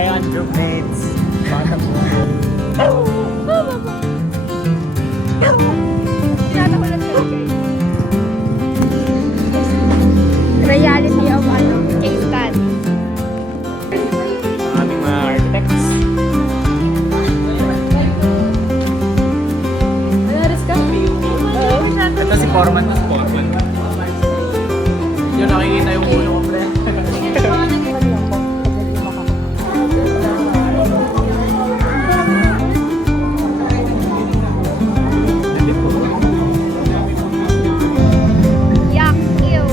Ayan, groupmates. Bata po. Reality of case study. Ang aming mga architects. Ito si Foreman. Yun, nakikita yung ulo ko, pre. Yuck, ew.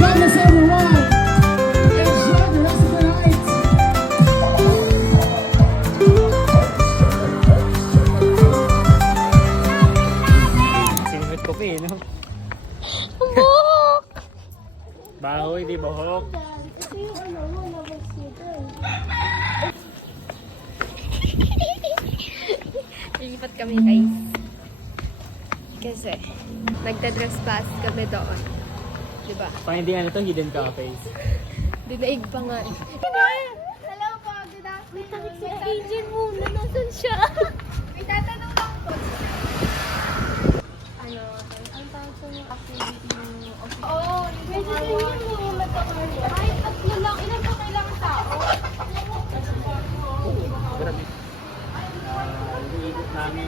Promise everyone, enjoy the rest of the night. Sinipit ko pa eh, no? Buhok! Bahoy, di buhok. Lilipat kami guys. Kasi nagda-dress pass kami doon. Diba? Pang hindi ano to, hidden cafes. Dinaig pa nga eh. Hello po, good afternoon. May tanong si agent muna. Nasaan siya? May tatanong lang po. Ano, ang tawag sa yung activity ng office? Oo, medyo tingin mo yung matakarya. Kahit tatlo lang, ilan pa kailangan tao? Grabe. Iikot namin.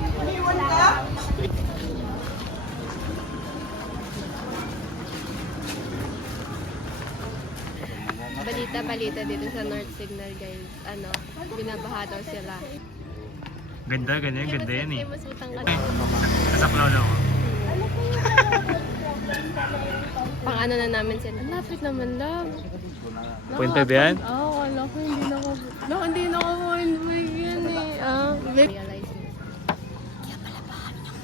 Balita dito sa North Signal guys. Ano, binabaha daw sila. Ganda, ganyan, ganda yan eh. Mas utang ka Nasaklaw na ako. Pang ano na namin sila. Ang lapit naman lang. Point 5 yan? Oo, wala ko hindi na ako. No, hindi na ako point 5 yan eh. Realize mo. Kaya pala ba kami ng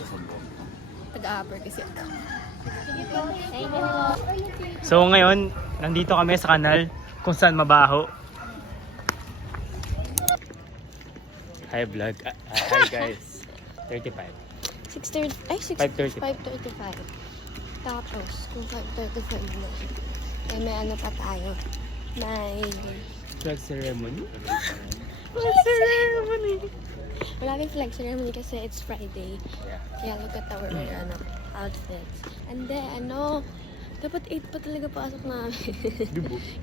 Taga-upper kasi ako. So ngayon, nandito kami sa kanal kung saan mabaho. Hi vlog. Hi guys. 35. 6:30, ay 5:30. 5:35. Tapos, kung 5:35 na, eh may ano pa tayo. May... Flag ceremony? Flag ceremony! Wala kang flag ceremony kasi it's Friday. Kaya look at our ano, outfits. And then, ano, dapat 8 pa talaga pasok namin.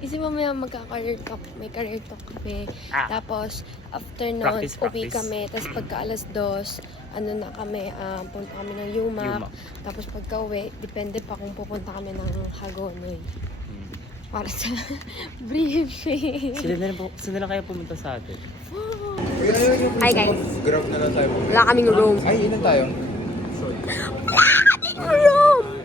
Kasi mamaya magka-career talk, may career talk kami. Tapos, after nun, uwi kami. Tapos pagka alas 2, ano na kami, punta kami ng Yuma. Tapos pagka uwi, depende pa kung pupunta kami ng Hagonoy. Para sa briefing. Sila na kaya pumunta sa atin? Hi guys. Grab na lang tayo. Wala kaming room. Ay, ilan tayo? Room!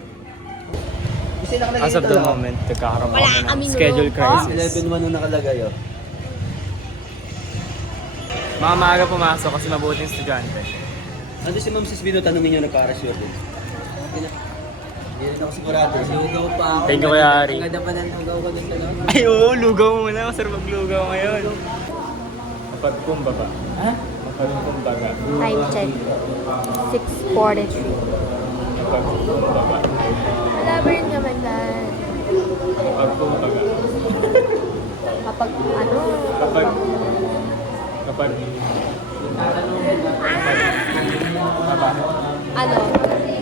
As of the moment, nagkakaroon Wala kami ng kaming schedule room. crisis. 11-1 na nakalagay, oh. Mga maaga pumasok kasi mabuting estudyante. Nandun si Ma'am Sis Bino, tanongin nyo nagpa-arasure din. Hindi rin ako sigurado. Lugaw pa ako. Thank you, Kuya Ari. Ang ganda pa ng lugaw ko dun sa Ay oo, lugaw muna. Masarap maglugaw ngayon. Mapagkumbaba. Ha? Mapagkumbaga. Time check. 6:43. Mapagkumbaba. Wala ba rin naman dyan? Mapagkumbaga. Kapag ano? Kapag Ano?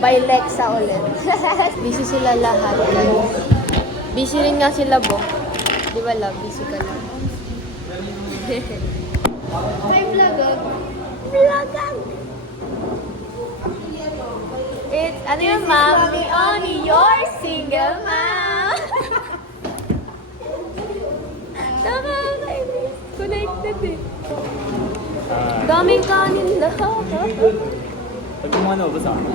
By Lexa ulit. Busy sila lahat. Busy rin nga sila, Bo. Di ba, love? Busy ka lang. Hi, vlogag. Vlogag! It's, ano yun, Mommy Oni, your single mom! Tama, kainis. Connected eh. Daming kanin na. Pag mo ano, basta ako.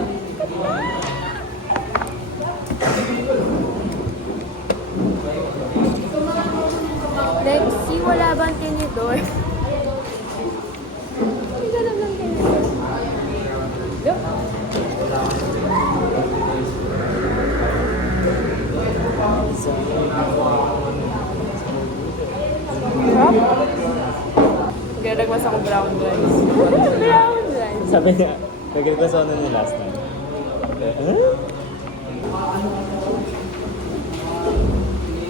Lexi, wala bang tinidor? Hindi ka lang tinidor. Yup. Nagrequest ako brown rice. Brown rice. Sabi niya, nag-request ako nun yung last time. Huh?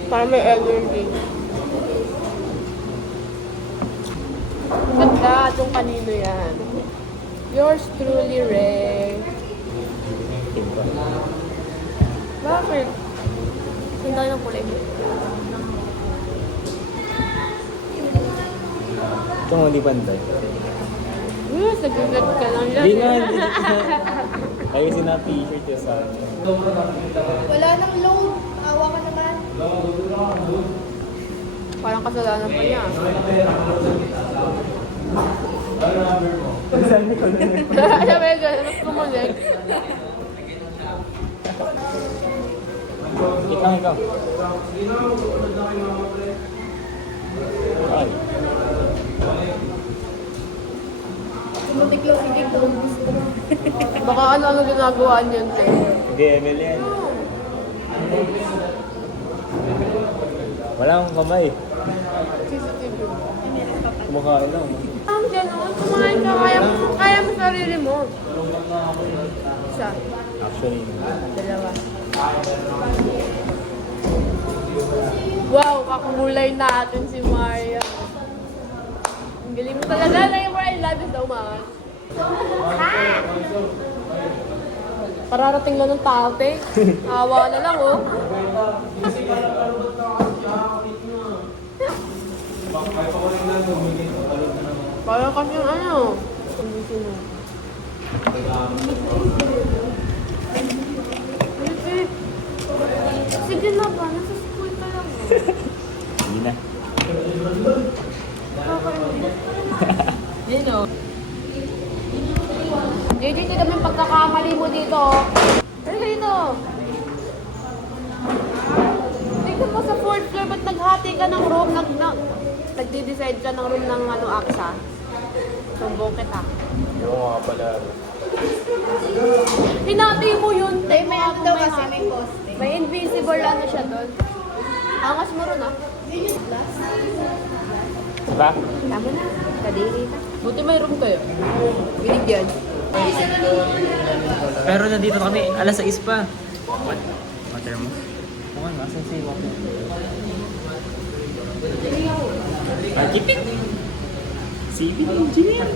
Para may allergy. Ganda, itong kanino yan. Yours truly, Ray. Bakit? Ganda ng kulay mo. Ito nga, di pantay. Yes, nag-vlog ka lang yan. Hindi nga, hindi na. Ayusin na t-shirt yung sa akin. Wala nang load. Awa ka naman. Parang kasalanan pa niya. Saan ko na yun? Sabi ka, mas kumulik. Ikaw. Ay. Tumutik lang sige kung gusto mo. Baka ano ginagawa niyan, te. Hindi, ML yan. Wala akong kamay. CCTV. Kumakain lang. Ang gano'n, kumain ka, kaya mo sarili mo. Isa, Actually, dalawa. Wow, kakumulay natin si Maria. Ang galing mo talaga, Neymar, I love you so much. Pararating lang ng tao, te. Awa na lang, oh. Parang kasi yung ano. Hindi sino. Sige na ba? Nasa school ka lang eh. hindi na. Yun o. JJ, ito naman pagkakamali mo dito. Ano dito? Tingnan mo sa 4th floor, ba't naghati ka ng room? Nagde-decide ka ng room ng ano, aksa? Sumbong kita. Yung nga pala. Hinati mo yun, te. May ano daw kasi, may poste. May invisible ano siya doon. Angas mo ron, ah. Diba? Tama na. Kadiri ka. Buti may room kayo. Binigyan. Pero nandito kami, alas 6 pa. What? Water mo? Okay, masan si water? Architect! Civil engineer!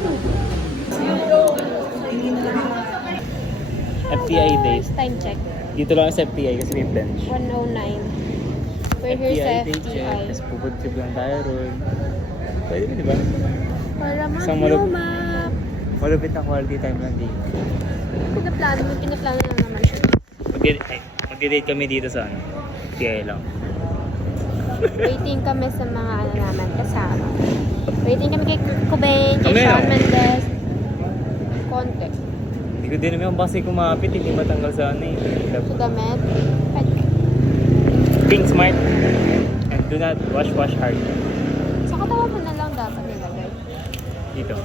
FTI days. Time check. Dito lang sa FTI kasi may bench. 109. We're here sa day check, FTI. tapos pupod trip lang tayo ron. Pwede ba, diba? Para Isang mag-map. Malupit na quality time lang dito. Pinaplano na naman siya. Magdi-date kami dito sa ano? FTI lang. Waiting kami sa mga ano naman kasama. Waiting kami kay Cobain, kay Kami, Shawn oh. Mendes. Konti. Hindi ko din naman yung base kumapit, hindi matanggal sa ano eh. Sa damit. At Think smart. And do not wash hard. sa katawan mo na lang dapat nilagay. Dito.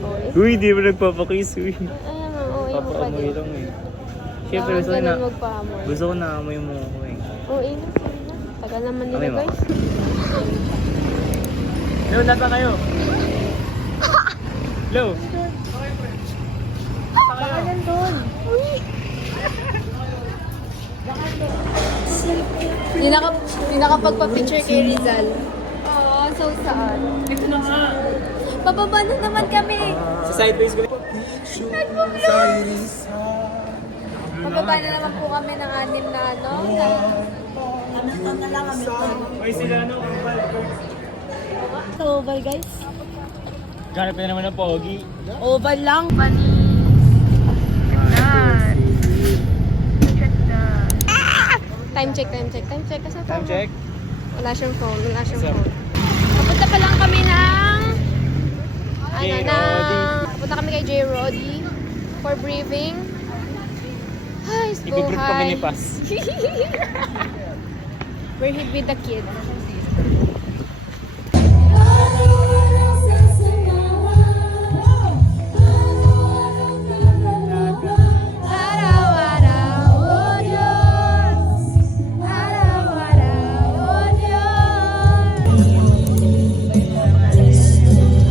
Oy. Uy, di ba nagpapakiss? Uy. Ayun mo, oy mo pa Papaamoy din. lang eh. Siyempre, gusto ko na, Ganun magpaamoy. gusto ko na amoy mo ako eh. Oy, na. Tagal naman nila Amoy mo. guys. Hello, nasa kayo? Hello? Baka nandun. Uy. Di nakapagpa-picture kay Rizal. Oo, so saan? Dito na nga. Bababa na naman kami. Sa sideways ko. Bababa na naman po kami ng 6 na ano. Uy, sila ano? Sa oval guys. Ganap na naman ng pogi. Oval lang. Panis. Ganda. Time check. Kasi Time check. Wala siyang phone. What's up? Papunta pa lang kami ng... J. Roddy. Papunta kami kay J. Roddy for briefing. Ay, go Ipibrief kami ni hi. Paz. We're here with the kid.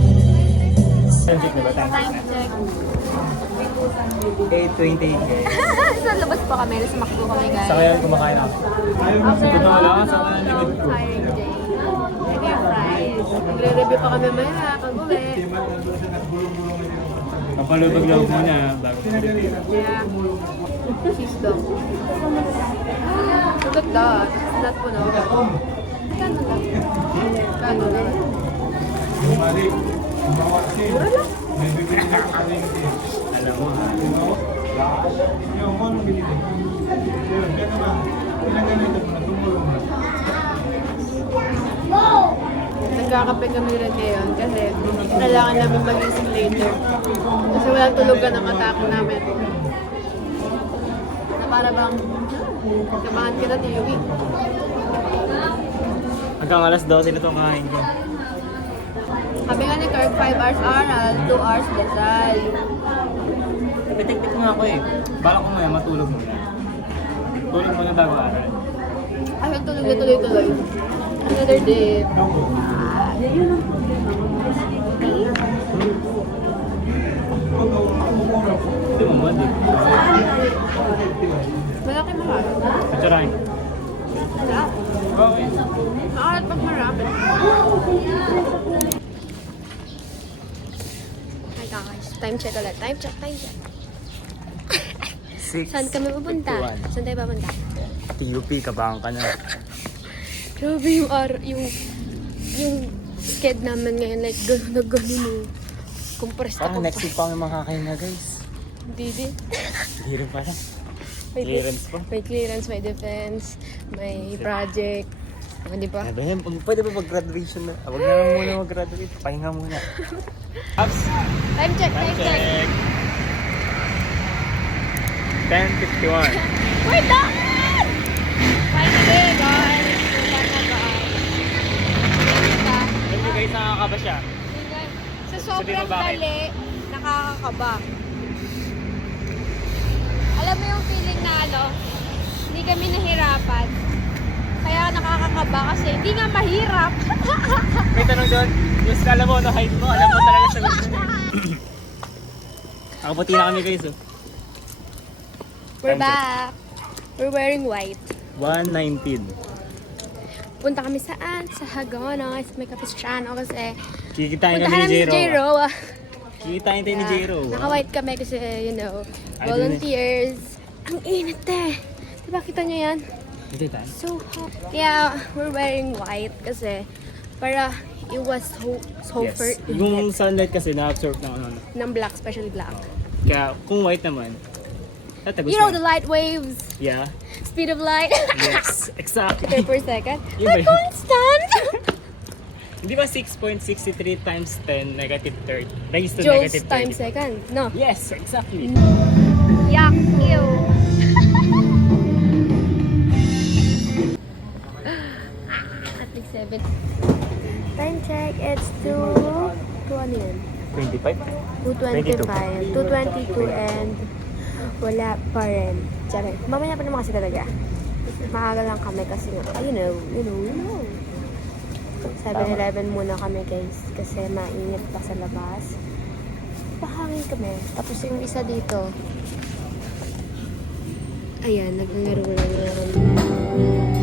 Time check na ba? Time check. Check. 8:28 guys. Sa labas pa kami. Nasa makbo kami, guys. Sa kaya kumakain ako. After Ito na a lang, sa kanya long, tiring day. Maybe a fries. Magre-review pa kami maya pag-uwi. Kapalubag lang muna bago. Yeah. Cheese dog. Look at that. It's not po na. Kano lang? Kano lang? Mura lang. Alam mo ha. Nagkakape kami rin ngayon kasi kailangan namin mag-isip later. Kasi walang tulugan ang atake namin. Na para bang kabangan ka na tiyuwi. Hanggang alas 12 na itong kain ko. Kami nga ni Kirk, 5 hours aral, 2 hours dasal. Napitik-tik nga ako eh. Bala ko muna matulog muna. Tulog muna bago aral. Ayun, tulog na tuloy-tuloy. Another day. Hindi mo ba? Malaki marami. Katsarahin. Wala. Okay. Nakalat pag marami. Hi guys. Time check ulit. Time check. 6. Saan kami pupunta? Saan tayo pupunta? TUP, kabahan ka na. Grabe yung sked namin ngayon. Like, gano'n mo. Compressed Parang ako. next week pa kami makakain na guys. Hindi din. Hindi rin pala. May Clearance pa. May clearance, may defense, may project. O, di ba? Ano ba yan? Pwede ba mag-graduation na? Huwag na lang muna mag-graduate. Pahinga muna. Ups! Time check. 10:51. We're done! Finally, guys. We're done na, guys. Alam niyo guys, nakakaba siya. Sa Sabihin sobrang mo bakit? dali, nakakakaba. Alam mo yung feeling na hindi kami nahirapan. Kaya nakakakaba kasi hindi nga mahirap. May tanong doon. Yung skala mo, no height mo, alam mo talaga sa gusto na. Nakaputi na kami guys. Oh. We're Time check. back. We're wearing white. 1:19. Punta kami saan? Sa Hagonos. May Capistrano kasi. Kikitain Puntahan kami ni namin si J-Ro. J-Ro. Kikitain tayo ni J-Ro. Naka-white kami kasi, you know, Ay, volunteers. Ang init eh. Diba kita nyo yan? Hindi tayo. So hot. Kaya, we're wearing white kasi para it was so Yes. for Yung sunlight kasi na-absorb ng ano. ng black, especially black. Kaya kung white naman, tatagos You know na. the light waves, Yeah. speed of light, Yes. Exactly. meter per second. Yun ba They're yun? constant! Di ba 6.63 times 10 negative 30? Raised to Joules negative 30. times second. No. Yes, exactly. Yuck, ew. At least 7. Time check, it's 2 ano yun? 25? 2:25. 2:22 and wala pa rin. Tsara. Mamaya pa naman kasi talaga. Maaga lang kami kasi nga, you know. 7-Eleven muna kami guys kasi mainit pa sa labas. Pahangin kami. Tapos yung isa dito, ayan, naglalaro lang.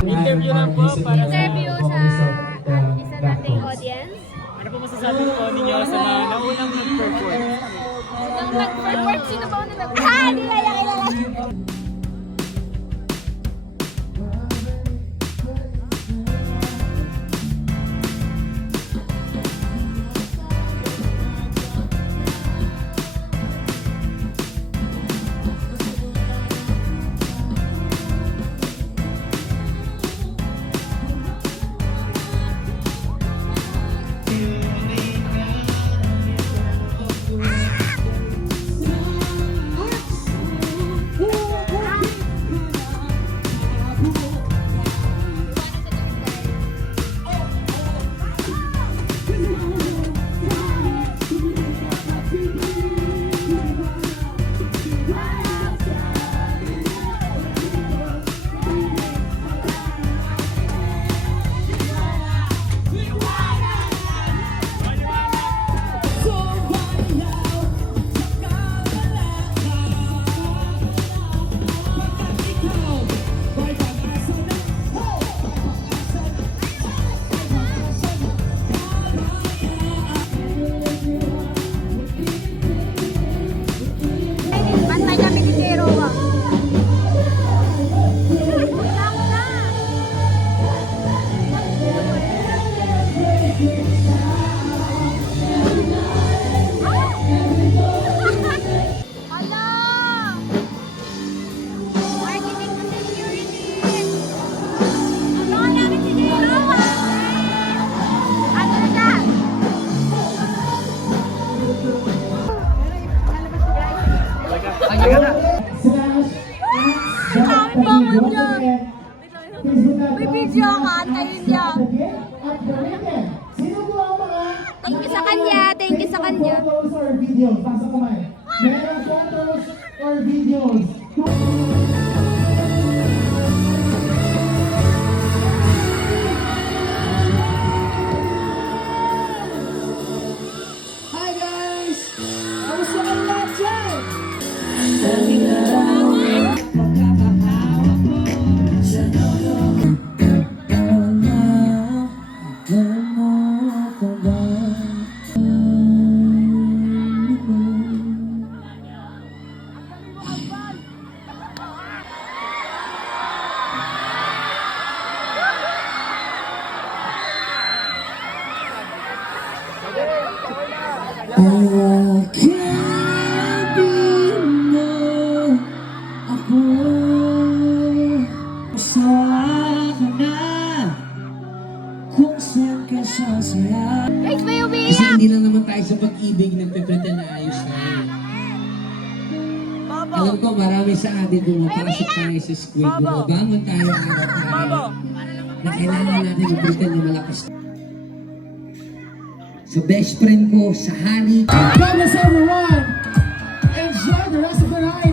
Interview lang po para sa... Interview sa isa nating audience. Ano po masasabi po ninyo sa mga naunang perform? Nang mag-perform, sino ba una nag- Di ba yan kilala? Hi guys! Kamusta kayo lahat dyan? Ako sawa ka na kung saan ka sasaya. Guys, may Kasi umiiyak! hindi lang naman tayo sa pag-ibig nagpipretend na ayos tayo. Alam ko marami sa atin pumapasok tayo sa school, bumabangon tayo araw-araw na kailangan natin mag-pretend na malakas. So best friend ko sa Honey. God bless everyone! Enjoy the rest of the night!